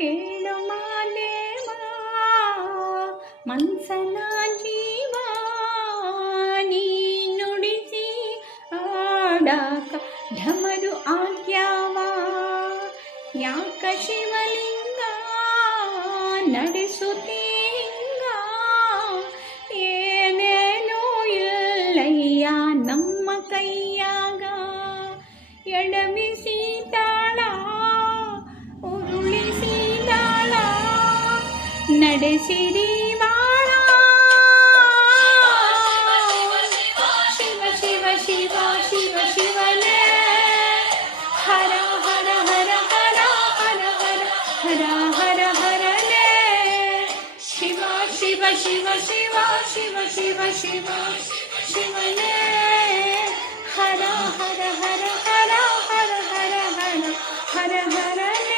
ಕೇಳು ಮಾದೇವ ಮನ್ಸನ ಜೀವ ನೀ ನುಡಿಸಿ ಆಡಾಕ ಢಮರು ಆದ್ಯಾವ ಯಾಕ ಶಿವಲಿಂಗ ನಡೆಸುತ್ತೀಂಗ ಏನೇನೋ ಇಲ್ಲಯ್ಯ ನಮ್ಮ ಕೈಯಾಗ ಎಡವಿಸಿ ತಾಳ ಉರುಳಿಸಿ ತಾಳ ನಡೆಸಿರಿ ಬಾಳ ಶಿವ ಶಿವ ಶಿವ ಶಿವ ಶಿವನೇ ಹರ ಹರ ಹರ ಹರ ಹರ ಹರ ಹರ ಹರ ಹರನೇ ಶಿವ ಶಿವ ಶಿವ ಶಿವ ಶಿವ ಶಿವ ಶಿವ ಶಿವನೇ ಹರ ಹರ ಹರ ಹರ ಹರ ಹರ ಹರ ಹರ ಹರ